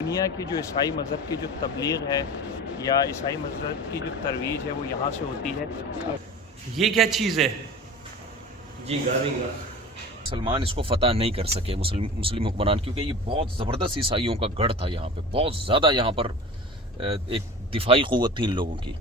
दुनिया की जो ईसाई मज़हब की जो तबलीग है या ईसाई मज़हब की जो तरवीज है वो यहाँ से होती है। ये क्या चीज़ है जी? गाविंगा मुसलमान इसको फतह नहीं कर सके, मुस्लिम हुक्मरान, क्योंकि ये बहुत ज़बरदस्त ईसाइयों का गढ़ था। यहाँ पे बहुत ज़्यादा यहाँ पर एक दिफाई क़ुव्वत थी इन लोगों की।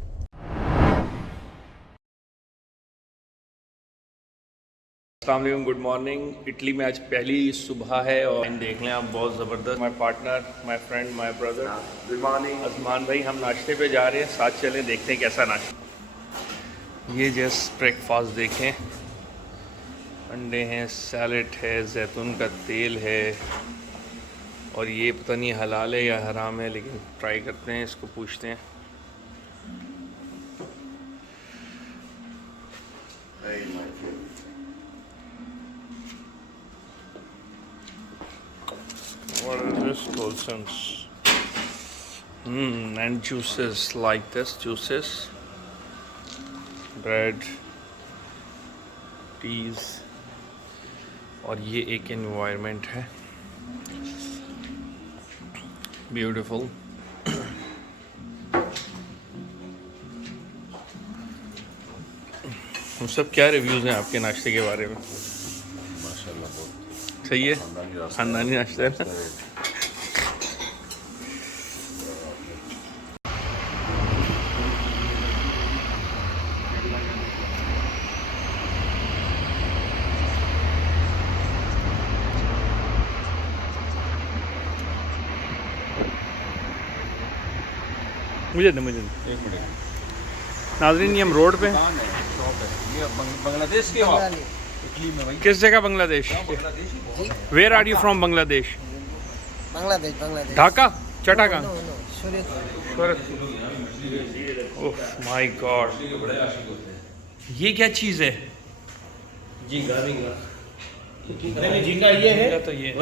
अस्सलाम वालेकुम, गुड मॉर्निंग। इटली में आज पहली सुबह है और देख लें आप, बहुत ज़बरदस्त। My partner, my friend, my brother, good morning Ajman भाई। हम नाश्ते पे जा रहे हैं, साथ चलें, देखते हैं कैसा नाश्ता। ये जस्ट ब्रेकफास्ट देखें, अंडे हैं, सैलेड है, जैतून का तेल है, और ये पता नहीं हलाल है या हराम है, लेकिन ट्राई करते हैं, इसको पूछते हैं। What is this? Colsons. And juices like this, juices, bread, teas, और ये एक environment है, beautiful. हम सब क्या रिव्यूज़ हैं आपके नाश्ते के बारे में? माशाल्लाह बहुत सही है, खानदानी नाश्ता है ना। मुझे एक मिनट नाज़रीन, ये हम रोड पे हैं। ये बांग्लादेश के हो? इटली में भाई किस जगह? Bangladesh. Where are you from? Bangladesh. Bangladesh Dhaka, चटाका। No Surat. Oh my god, ये क्या चीज़ है जी? गाविंगा नहीं, झींगा ये है। तो ये ये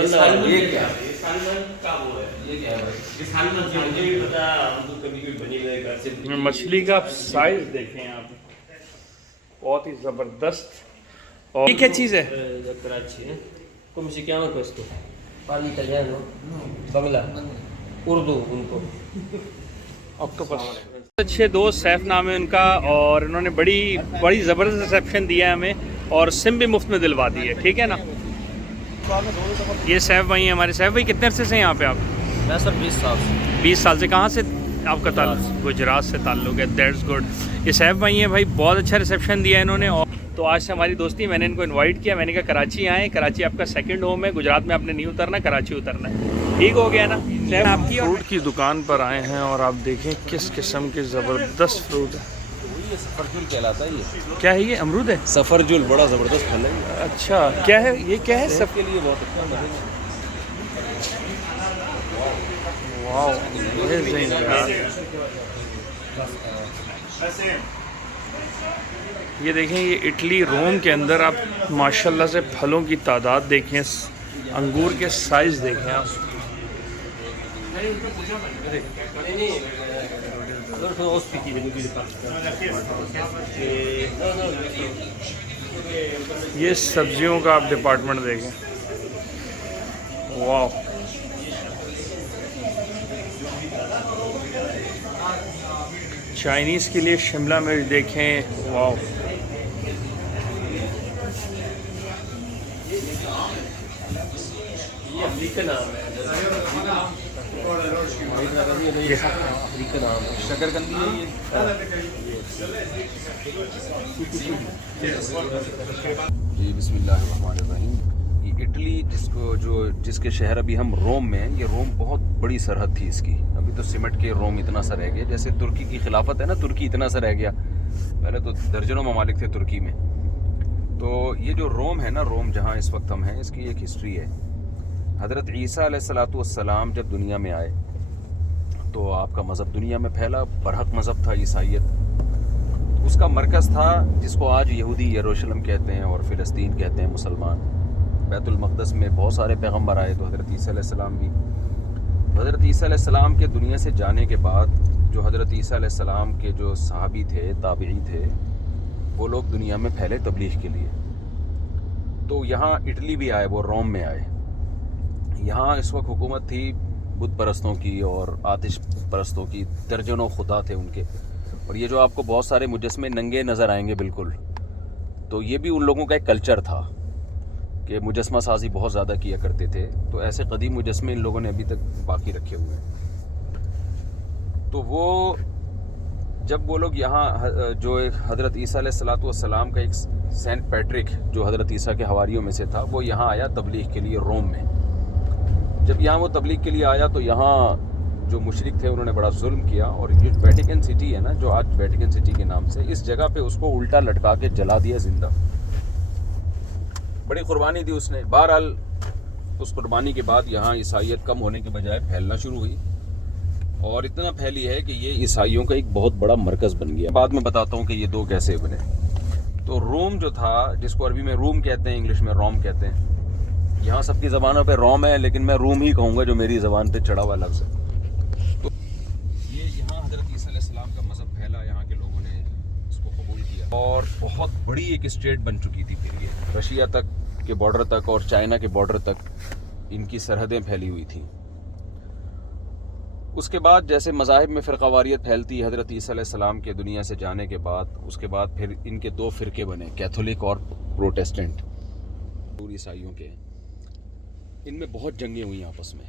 क्या सालमन का वो है। ये क्या है भाई? ये सालमन से मुझे भी पता, हमको कभी कभी बनी हुए घर से। मछली का साइज देखें आप, बहुत ही ज़बरदस्त। और ये क्या चीज़ है? कराची है। Come si chiama questo? Parli italiano? Bangla? Urdu उनको। ऑक्टोपस। अच्छे दोस्त, सैफ नाम है उनका, और उन्होंने बड़ी ज़बरदस्त रिसेप्शन दिया है हमें, और सिम भी मुफ्त में दिलवा दी है, ठीक है ना। ये सैफ भाई हैं हमारे। सैफ भाई कितने अरसे से हैं यहाँ पे आप? मैं सर 20 साल से। 20 साल से। कहाँ से आपका ताल्लुक? गुजरात से ताल्लुक है, दैट्स गुड। ये सैफ भाई हैं भाई, बहुत अच्छा रिसेप्शन दिया है इन्होंने। और तो आज से हमारी दोस्ती, मैंने इनको इनवाइट किया, मैंने कहा कराची आए, कराची आपका सेकंड होम है, गुजरात में आपने नहीं उतरना, कराची उतरना है, ठीक हो गया ना। सैफ आपकी फ्रूट की दुकान पर आए हैं, और आप देखें किस किस्म के ज़बरदस्त फ्रूट है। ये सफरजुल कहलाता है। ये क्या है? ये अमरूद है? सफरजुल बड़ा ज़बरदस्त फल है। अच्छा, क्या है ये? क्या है? सब के लिए बहुत अच्छा मजेदार। वाओ, अमेजिंग यार। ये देखें, ये इटली रोम के अंदर आप माशाल्लाह से फलों की तादाद देखें, अंगूर के साइज़ देखें आप। ये सब्जियों का आप डिपार्टमेंट देखें, वाह। चाइनीज़ के लिए शिमला मिर्च देखें, वाह। ये अफ्रीका नाम है। ये अफ्रीका नाम है। शकरकंदी है ये। जी बिस्मिल्लाहिर्रहमानिर्रहीम। ये इटली जिसके शहर अभी हम रोम में हैं, ये रोम बहुत बड़ी सरहद थी इसकी। अभी तो सिमट के रोम इतना सा रह गया, जैसे तुर्की की खिलाफत है ना, तुर्की इतना सा रह गया। पहले तो दर्जनों ममालिक थे तुर्की में। तो ये जो रोम है ना, रोम जहाँ इस वक्त हम हैं, इसकी एक हिस्ट्री है। हज़रत ईसा अलैहिस्सलाम जब दुनिया में आए तो आपका मज़हब दुनिया में फैला, बरहक मज़हब था ईसाइयत। उसका मरकज़ था जिसको आज यहूदी यरूशलेम कहते हैं और फ़िलिस्तीन कहते हैं मुसलमान। बैतुल मक़दस में बहुत सारे पैगम्बर आए, तो हज़रत ईसा अलैहिस्सलाम भी। हज़रत ईसा अलैहिस्सलाम के दुनिया से जाने के बाद जो हज़रत ईसा अलैहिस्सलाम के जो सहाबी थे, ताबीई थे, वो लोग दुनिया में फैले तबलीग के लिए। तो यहाँ इटली भी आए, वो रोम में आए। यहाँ इस वक्त हुकूमत थी बुत परस्तों की और आतिश परस्तों की, दर्जनों खुदा थे उनके। और ये जो आपको बहुत सारे मुजस्मे नंगे नज़र आएंगे बिल्कुल, तो ये भी उन लोगों का एक कल्चर था कि मुजस्मा साजी बहुत ज़्यादा किया करते थे। तो ऐसे कदीम मुजस्मे इन लोगों ने अभी तक बाकी रखे हुए हैं। तो वो जब वो लोग यहाँ जो हज़रत ईसा अलैहिस्सलाम का एक सेंट पैट्रिक जो हज़रत ईसा के हवारियों में से था, वो यहाँ आया तबलीग के लिए रोम में। जब यहाँ वो तबलीग के लिए आया तो यहाँ जो मुशरिक थे उन्होंने बड़ा जुल्म किया, और ये वेटिकन सिटी है ना, जो आज वेटिकन सिटी के नाम से, इस जगह पे उसको उल्टा लटका के जला दिया जिंदा। बड़ी कुर्बानी दी उसने। बहरहाल उस कुर्बानी के बाद यहाँ ईसाइयत कम होने के बजाय फैलना शुरू हुई, और इतना फैली है कि ये ईसाइयों का एक बहुत बड़ा मरकज़ बन गया। बाद में बताता हूँ कि ये दो कैसे बने। तो रोम जो था, जिसको अरबी में रूम कहते हैं, इंग्लिश में रोम कहते हैं, यहाँ सबकी ज़बानों पे रोम है, लेकिन मैं रूम ही कहूँगा जो मेरी ज़बान पे चढ़ा हुआ लफ्ज़ है। तो ये यहाँ हज़रत ईसा अलैहिस्सलाम का मज़हब फैला, यहाँ के लोगों ने इसको कबूल किया, और बहुत बड़ी एक स्टेट बन चुकी थी। फिर ये रशिया तक के बॉर्डर तक और चाइना के बॉर्डर तक इनकी सरहदें फैली हुई थी। उसके बाद जैसे मज़ाहिब में फ़िरक़ावारियत फैलती है हज़रत ईसा अलैहिस्सलाम के दुनिया से जाने के बाद, उसके बाद फिर इनके दो फ़िरके बने, कैथोलिक और प्रोटेस्टेंट, ईसाइयों के। इनमें बहुत जंगें हुई आपस में।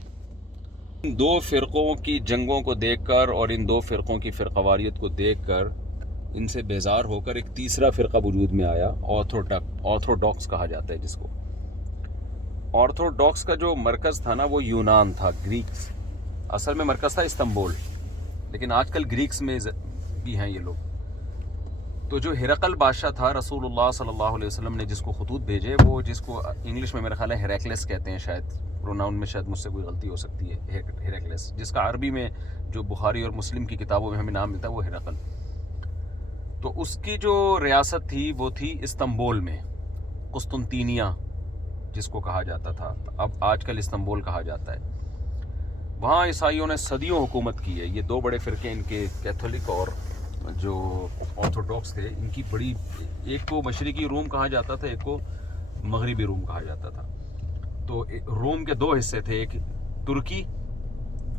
इन दो फ़िरक़ों की जंगों को देखकर और इन दो फ़िरक़ों की फ़िरक़ावारियत को देखकर इनसे बेजार होकर एक तीसरा फ़िरक़ा वजूद में आया, ऑर्थोडॉक्स कहा जाता है जिसको। ऑर्थोडॉक्स का जो मरकज़ था ना, वो यूनान था, ग्रीक्स। असल में मरकज़ था इस्तांबुल, लेकिन आजकल ग्रीक्स में भी हैं ये लोग। तो जो हिरकल बादशाह था, रसूलुल्लाह सल्लल्लाहु अलैहि वसल्लम ने जिसको खतूत भेजे, वो जिसको इंग्लिश में मेरा ख्याल है हेरेक्लेस कहते हैं, शायद प्रोनाउन में शायद मुझसे कोई गलती हो सकती है, हेरेक्लेस, जिसका अरबी में जो बुखारी और मुस्लिम की किताबों में हमें नाम मिलता है वो हिरकल। तो उसकी जो रियासत थी वो थी इस्तांबुल में, कुस्तुनतीनिया जिसको कहा जाता था, अब आजकल इस्तांबुल कहा जाता है। वहाँ ईसाइयों ने सदियों हुकूमत की है। ये दो बड़े फ़िरके इनके, कैथोलिक और जो ऑर्थोडॉक्स थे, इनकी बड़ी, एक को मशरिकी रोम कहा जाता था, एक को मगरिबी रोम कहा जाता था। तो रोम के दो हिस्से थे, एक तुर्की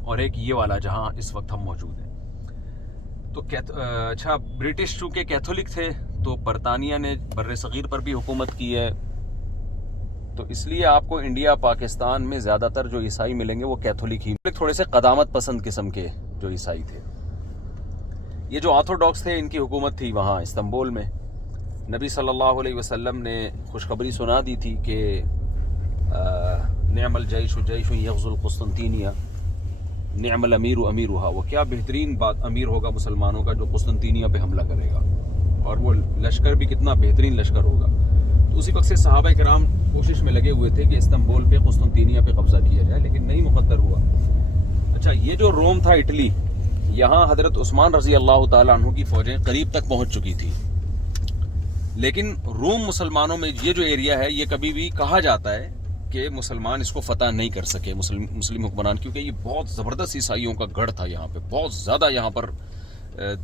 और एक ये वाला जहाँ इस वक्त हम मौजूद हैं। तो अच्छा, ब्रिटिश चूँकि कैथोलिक थे तो बरतानिया ने बर्रे सग़ीर पर भी हुकूमत की है, तो इसलिए आपको इंडिया पाकिस्तान में ज़्यादातर जो ईसाई मिलेंगे वो कैथोलिक ही, थोड़े से क़दामत पसंद किस्म के जो ईसाई थे। ये जो ऑर्थोडॉक्स थे, इनकी हुकूमत थी वहाँ इस्तांबुल में। नबी सल्लल्लाहु अलैहि वसल्लम ने खुशखबरी सुना दी थी कि निअमल जैशु यग़ज़ुल कुस्तुनतीनिया निअमल अमीरु अमीरुहा, वो क्या बेहतरीन बात अमीर होगा मुसलमानों का जो कुस्तुनतीनिया पे हमला करेगा, और वो लश्कर भी कितना बेहतरीन लश्कर होगा। तो उसी वक्त से सहाबा किराम कोशिश में लगे हुए थे कि इस्तांबुल पे, कुस्तुनतीनिया पे कब्ज़ा किया जाए, लेकिन नहीं मुक़द्दर हुआ। अच्छा, ये जो रोम था, इटली, यहाँ हज़रत उस्मान रज़ी अल्लाह ताला अन्हु की फ़ौजें करीब तक पहुँच चुकी थी, लेकिन रोम मुसलमानों में ये जो एरिया है, ये कभी भी कहा जाता है कि मुसलमान इसको फ़तह नहीं कर सके, मुस्लिम हुक्मरान, क्योंकि ये बहुत ज़बरदस्त ईसाइयों का गढ़ था यहाँ पे, बहुत ज़्यादा यहाँ पर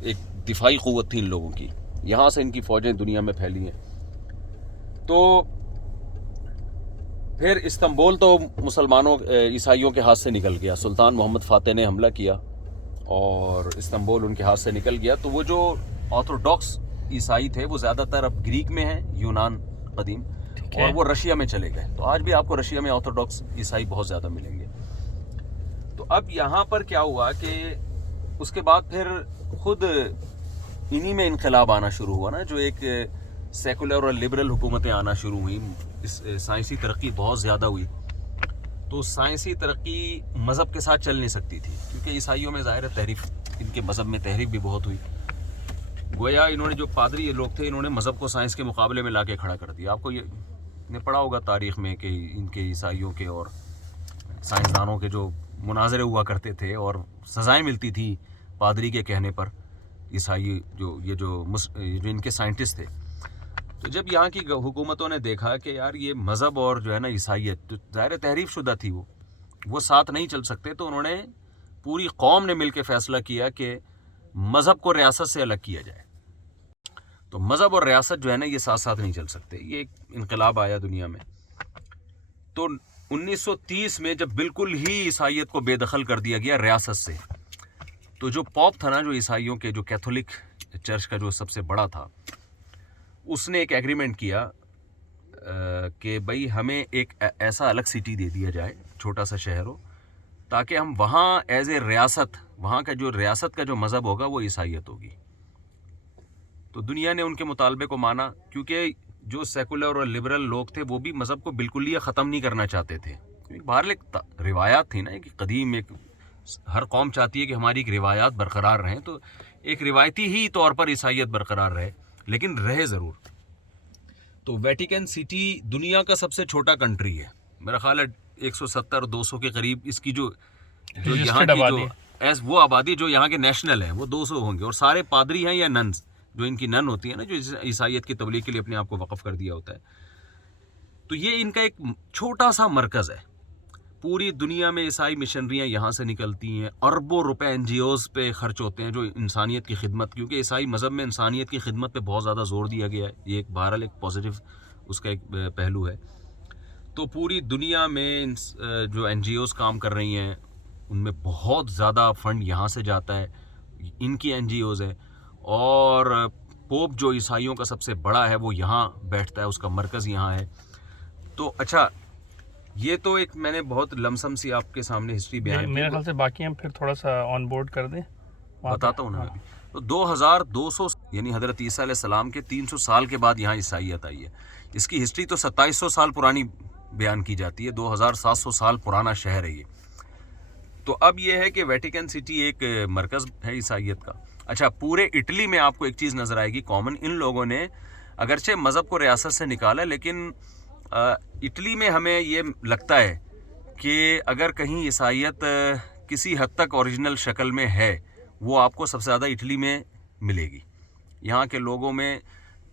एक दिफाई क़ुव्वत थी इन लोगों की। यहाँ से इनकी फ़ौजें दुनिया में फैली हैं। तो फिर इस्तांबुल तो मुसलमानों, ईसाइयों के हाथ से निकल गया। सुल्तान मोहम्मद फ़ातिह ने हमला किया और इस्तांबुल उनके हाथ से निकल गया। तो वो जो ऑर्थोडॉक्स ईसाई थे वो ज़्यादातर अब ग्रीक में हैं, यूनान कदीम, और वो रशिया में चले गए। तो आज भी आपको रशिया में ऑर्थोडॉक्स ईसाई बहुत ज़्यादा मिलेंगे। तो अब यहाँ पर क्या हुआ कि उसके बाद फिर खुद इन्हीं में इनकलाब आना शुरू हुआ ना, जो एक सेकुलर और लिबरल हुकूमतें आना शुरू हुई। इस साइंसी तरक्की बहुत ज़्यादा हुई, तो साइंसी तरक्की मज़हब के साथ चल नहीं सकती थी, क्योंकि ईसाइयों में ज़ाहिर तहरीफ, इनके मज़हब में तहरीफ भी बहुत हुई। गोया इन्होंने, जो पादरी ये लोग थे, इन्होंने मज़हब को साइंस के मुकाबले में ला के खड़ा कर दिया। आपको ये ने पढ़ा होगा तारीख़ में कि इनके ईसाइयों के और साइंसदानों के जो मुनाजरे हुआ करते थे और सज़ाएँ मिलती थी पादरी के कहने पर, ईसाई जो इनके साइंटिस्ट थे। तो जब यहाँ की हुकूमतों ने देखा कि यार ये मज़हब और जो है ना ईसाइयत, जो ज़ाहिर तहरीफ शुदा थी, वो साथ नहीं चल सकते, तो उन्होंने, पूरी कौम ने मिलकर फ़ैसला किया कि मज़हब को रियासत से अलग किया जाए। तो मज़हब और रियासत जो है ना, ये साथ साथ नहीं चल सकते। ये एक इनकलाब आया दुनिया में। तो 1930 में जब बिल्कुल ही ईसाइयत को बेदखल कर दिया गया रियासत से, तो जो पॉप था ना, जो ईसाइयों के जो कैथोलिक चर्च का जो सबसे बड़ा था, उसने एक एग्रीमेंट किया कि भाई हमें एक ऐसा अलग सिटी दे दिया जाए, छोटा सा शहर हो, ताकि हम वहाँ एज ए रियासत, वहाँ का जो रियासत का जो मज़हब होगा वो ईसाइयत होगी। तो दुनिया ने उनके मुतालबे को माना, क्योंकि जो सेकुलर और लिबरल लोग थे वो भी मज़हब को बिल्कुल ही ख़त्म नहीं करना चाहते थे। क्योंकि बाहर एक रिवायात थी ना, कि कदीम एक हर कौम चाहती है कि हमारी एक रिवायात बरकरार रहें, तो एक रिवायती ही तौर पर ईसाइयत बरकरार रहे, लेकिन रहे ज़रूर। तो वेटिकन सिटी दुनिया का सबसे छोटा कंट्री है, मेरा ख्याल है 170-200 के करीब इसकी जो यहाँ की जो वो आबादी जो यहाँ के नेशनल हैं वो 200 होंगे, और सारे पादरी हैं या नन्स, जो इनकी नन होती है ना, जो ईसाइयत की तबलीग के लिए अपने आप को वक़फ़ कर दिया होता है। तो ये इनका एक छोटा सा मरकज़ है। पूरी दुनिया में ईसाई मिशनरियाँ यहाँ से निकलती हैं, अरबों रुपए NGOs पे खर्च होते हैं जो इंसानियत की खिदमत, क्योंकि ईसाई मज़हब में इंसानियत की खिदमत पे बहुत ज़्यादा ज़ोर दिया गया है। ये एक बहरहाल एक पॉजिटिव उसका एक पहलू है। तो पूरी दुनिया में जो NGOs काम कर रही हैं उनमें बहुत ज़्यादा फ़ंड यहाँ से जाता है, इनकी NGOs है। और पोप जो ईसाइयों का सबसे बड़ा है वो यहाँ बैठता है, उसका मरकज़ यहाँ है। तो अच्छा, ये तो एक मैंने बहुत लमसम सी आपके सामने हिस्ट्री बयान की। मेरे ख्याल से बाकी हम फिर थोड़ा सा ऑन बोर्ड कर दें, बताता हूँ ना मैं। तो 2200 यानी हज़रत ईसा अलैहिस्सलाम के 300 साल के बाद यहाँ ईसाइयत आई है। इसकी हिस्ट्री तो 2700 साल पुरानी बयान की जाती है, 2700 साल पुराना शहर है ये। तो अब ये है कि वेटिकन सिटी एक मरकज़ है ईसाइयत का। अच्छा, पूरे इटली में आपको एक चीज़ नज़र आएगी कॉमन, इन लोगों ने अगरचे मज़हब को रियासत से निकाला, लेकिन इटली में हमें ये लगता है कि अगर कहीं ईसाइयत किसी हद तक ओरिजिनल शक्ल में है, वो आपको सबसे ज़्यादा इटली में मिलेगी। यहाँ के लोगों में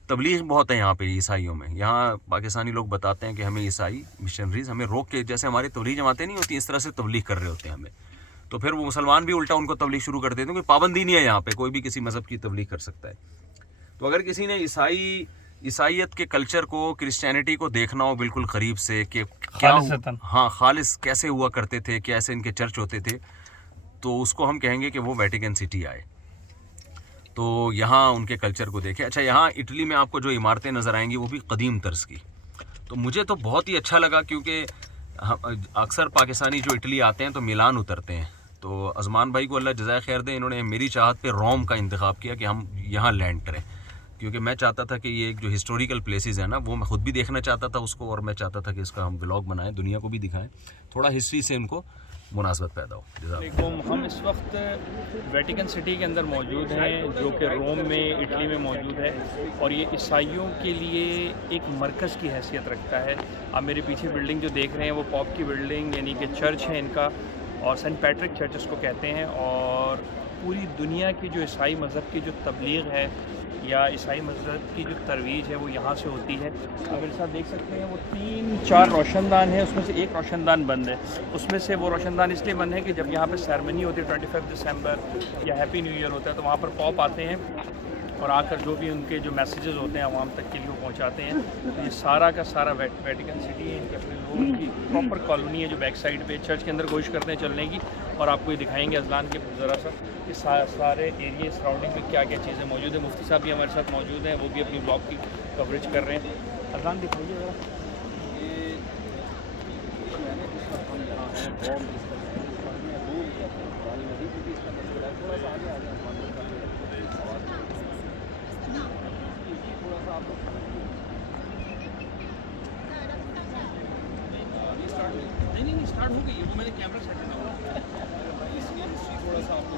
तबलीग बहुत है, यहाँ पे ईसाइयों में। यहाँ पाकिस्तानी लोग बताते हैं कि हमें ईसाई मिशनरीज़ हमें रोक के, जैसे हमारी तबलीग जमातें नहीं होती, इस तरह से तबलीग कर रहे होते हैं हमें। तो फिर वो मुसलमान भी उल्टा उनको तबलीग शुरू कर देते हैं, क्योंकि पाबंदी नहीं है यहाँ पे, कोई भी किसी मज़हब की तबलीग कर सकता है। तो अगर किसी ने ईसाइयत के कल्चर को, क्रिश्चियनिटी को देखना हो बिल्कुल करीब से कि क्या, हाँ, खालिस कैसे हुआ करते थे, कैसे इनके चर्च होते थे, तो उसको हम कहेंगे कि वो वेटिकन सिटी आए, तो यहाँ उनके कल्चर को देखें। अच्छा, यहाँ इटली में आपको जो इमारतें नज़र आएंगी वो भी कदीम तर्ज की, तो मुझे तो बहुत ही अच्छा लगा, क्योंकि अक्सर पाकिस्तानी जो इटली आते हैं तो मिलान उतरते हैं। तो अज़मान भाई को अल्लाह जज़ाए खैर दे, इन्होंने मेरी चाहत पे रोम का इंतखाब किया कि हम यहाँ लैंड करें, क्योंकि मैं चाहता था कि ये जो हिस्टोरिकल प्लेसेस है ना, वो मैं ख़ुद भी देखना चाहता था उसको, और मैं चाहता था कि इसका हम व्लॉग बनाएं, दुनिया को भी दिखाएं, थोड़ा हिस्ट्री से इनको मुनासबत पैदा हो। हम इस वक्त वेटिकन सिटी के अंदर मौजूद हैं, जो कि रोम में, इटली में मौजूद है, और ये ईसाइयों के लिए एक मरकज़ की हैसियत रखता है। आप मेरे पीछे बिल्डिंग जो देख रहे हैं वो पॉप की बिल्डिंग यानी कि चर्च है इनका, और सेंट पैट्रिक चर्च उसको कहते हैं। और पूरी दुनिया की जो ईसाई मज़हब की जो तबलीग है या ईसाई मज़हब की जो तरवीज है वो यहाँ से होती है। आप मेरे साथ देख सकते हैं वो 3-4 रोशनदान हैं, उसमें से एक रोशनदान बंद है। उसमें से वो रोशनदान इसलिए बंद है कि जब यहाँ पे सेरेमनी होती है 25 दिसंबर या हैप्पी न्यू ईयर होता है, तो वहाँ पर पॉप आते हैं और आकर जो भी उनके जो मैसेजेस होते हैं आवाम तक के लिए वो पहुँचाते हैं। तो ये सारा का सारा वेटिकन सिटी है, इनके अपने लोगों की प्रॉपर कॉलोनी है जो बैक साइड पे चर्च के अंदर कोशिश करते हैं चलने की, और आपको ये दिखाएंगे अजलान के ज़रा सा कि सारे एरिए सराउंडिंग में क्या क्या चीज़ें मौजूद है। मुफ्ती साहब भी हमारे साथ मौजूद हैं, वो भी अपनी ब्लॉग की कवरेज कर रहे हैं। अजलान दिखाइए ज़रा। नहीं स्टार्ट हो गई है, वो मैंने कैमरा सेट किया हुआ है। इसकी हिस्ट्री थोड़ा सा आपको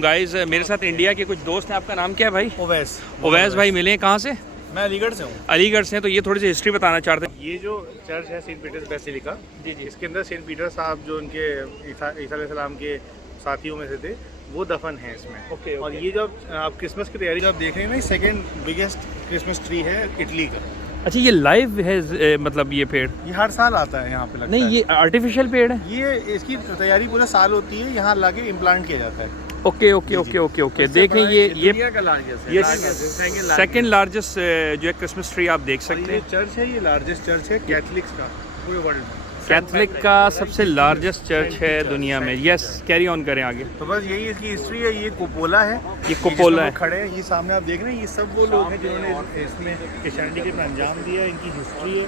गाइस, मेरे साथ इंडिया के कुछ दोस्त हैं। आपका नाम क्या है भाई? ओवैस भाई मिले हैं, कहाँ से? मैं अलीगढ़ से हूँ। अलीगढ़ से हैं। तो ये थोड़ी सी हिस्ट्री बताना चाहते हैं। ये जो चर्च है सेंट पीटर्स बेसिलिका, जी, इसके अंदर सेंट पीटर साहब जो उनके ईसा अलैहिस्सलाम के साथियों में से थे, वो दफन है इसमें। ओके। और ये जो आप क्रिसमस की तैयारी जो आप देख रहे हैं ना, सेकंड बिगेस्ट क्रिसमस ट्री है इटली का। अच्छा, ये लाइव है मतलब ये पेड़? ये हर साल आता है यहाँ पे, लगता नहीं है। ये आर्टिफिशियल पेड़ है? ये इसकी तैयारी पूरे साल होती है, यहाँ लाके इम्प्लांट किया जाता है। Okay okay okay okay okay देखें ये दुनिया का लार्जेस्ट ये है सेकंड लार्जेस्ट जो है क्रिसमस ट्री आप देख सकते ये हैं। चर्च है, ये लार्जेस्ट चर्च है कैथलिक्स का पूरे वर्ल्ड में। कैथलिक का सबसे लार्जेस्ट चर्च है दुनिया में। यस, कैरी ऑन करें आगे। तो बस यही इसकी हिस्ट्री है। ये कोपोला है, ये कोपोला है। खड़े हैं, ये सामने आप देख रहे हैं, ये सब वो लोग हैं जिन्होंने इसमें क्रिश्चियनिटी के अंजाम दिया। इनकी हिस्ट्री है।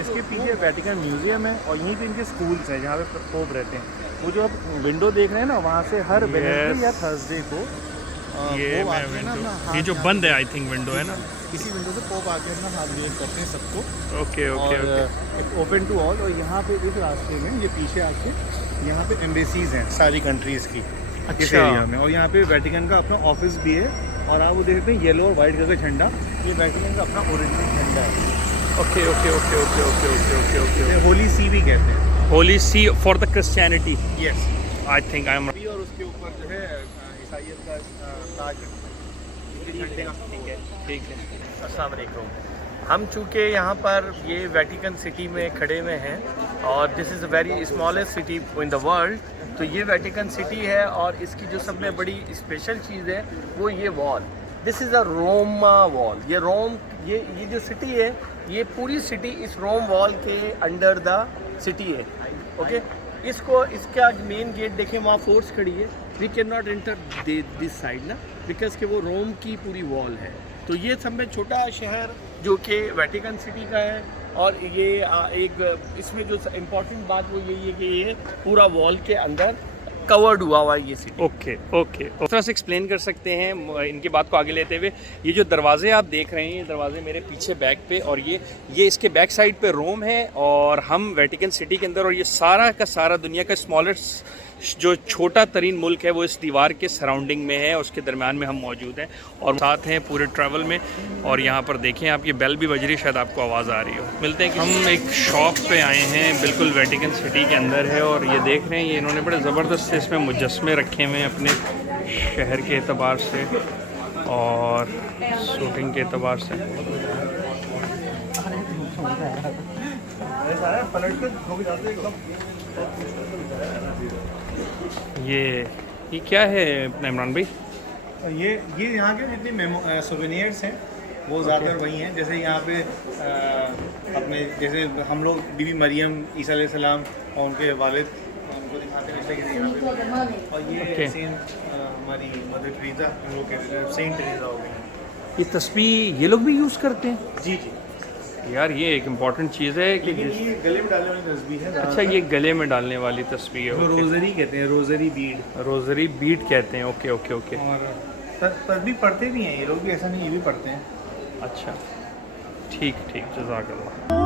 इसके पीछे वेटिकन म्यूजियम है और यहीं पे इनके स्कूल्स हैं जहाँ पे पोप रहते हैं। वो जो आप विंडो देख रहे हैं ना, वहाँ से हर वेडनेसडे या थर्सडे को ये पोप आते हैं ना अपना ये हाथ जो यहाँ बंद है आई थिंक विंडो है ना। इसी विंडो से पोप आके अपना हाथ वेव करते हैं सबको। Okay okay okay open to all. और यहाँ पे इस रास्ते में ये पीछे आके यहाँ पे एम्बेसीज हैं सारी कंट्रीज़ की इस अच्छा। एरिया में। और यहाँ पे वेटिकन का अपना ऑफिस भी है। और आप वो देखते हैं येलो और वाइट कलर का झंडा, ये वेटिकन का अपना ओरिजिनल झंडा है। Okay okay okay okay okay okay okay okay इसे होली सी भी कहते हैं। Holy see for the Christianity yes. I think I am. और उसके ऊपर जो है ईसाइयत का ताज है। झंडे का ठीक है। अस्सलाम वालेकुम। हम चूँकि यहाँ पर ये वेटिकन सिटी में खड़े हुए हैं और this is a very smallest city in the world. तो ये वेटिकन सिटी है और इसकी जो सब में बड़ी स्पेशल चीज़ है वो ये wall. This is a Roma wall. ये रोम ये जो सिटी है, ये पूरी सिटी इस रोम वॉल के अंडर द सिटी है। ओके, इसका मेन गेट देखें, वहाँ फोर्स खड़ी है। We can not enter this side ना, बिकॉज कि वो रोम की पूरी वॉल है। तो ये सब में छोटा शहर जो कि वेटिकन सिटी का है। और ये एक इसमें जो इम्पोर्टेंट बात वो यही है कि ये पूरा वॉल के अंदर कवर्ड हुआ हुआ है ये सिटी। ओके ओके उस तरह से एक्सप्लेन कर सकते हैं इनकी बात को आगे लेते हुए। ये जो दरवाजे आप देख रहे हैं, ये दरवाजे मेरे पीछे बैक पे, और ये इसके बैक साइड पे रोम है और हम वेटिकन सिटी के अंदर। और ये सारा का सारा दुनिया का स्मॉलेस्ट जो छोटा तरीन मुल्क है वो इस दीवार के सराउंडिंग में है, उसके दरमियान में हम मौजूद हैं और साथ हैं पूरे ट्रैवल में। और यहाँ पर देखें आप, ये बेल भी बज रही, शायद आपको आवाज़ आ रही हो। मिलते हैं कि हम एक शॉप पे आए हैं, बिल्कुल वेटिकन सिटी के अंदर है। और ये देख रहे हैं, ये इन्होंने बड़े ज़बरदस्त से इसमें मुजस्मे रखे हुए हैं अपने शहर के एतबार से और शूटिंग के एतबार से। ये क्या है इमरान भाई? ये यहाँ के जितने सोवेनियर्स हैं वो ज़्यादातर वही हैं। जैसे यहाँ पे अपने जैसे हम लोग बीबी मरियम ईसा अलैहिस्सलाम और उनके वालिद उनको दिखाते हैं जैसे कि यहाँ पे। और ये सेंट हमारी मदर टेरेसा, हम लोग कहते हैं सेंट टेरेसा हो गई। ये तस्बीह ये लोग भी यूज़ करते हैं? जी जी। यार ये एक इम्पॉर्टेंट चीज़ है कि लेकिन ये गले में डालने वाली तस्बीह है। अच्छा, ये गले में डालने वाली तस्बीह है। जो रोज़री कहते हैं, रोज़री बीड। रोज़री बीट कहते हैं। Okay okay okay. और तस्बीह पढ़ते भी हैं ये लोग भी, ऐसा नहीं, ये भी पढ़ते हैं। अच्छा ठीक ठीक, जज़ाकल्लाह।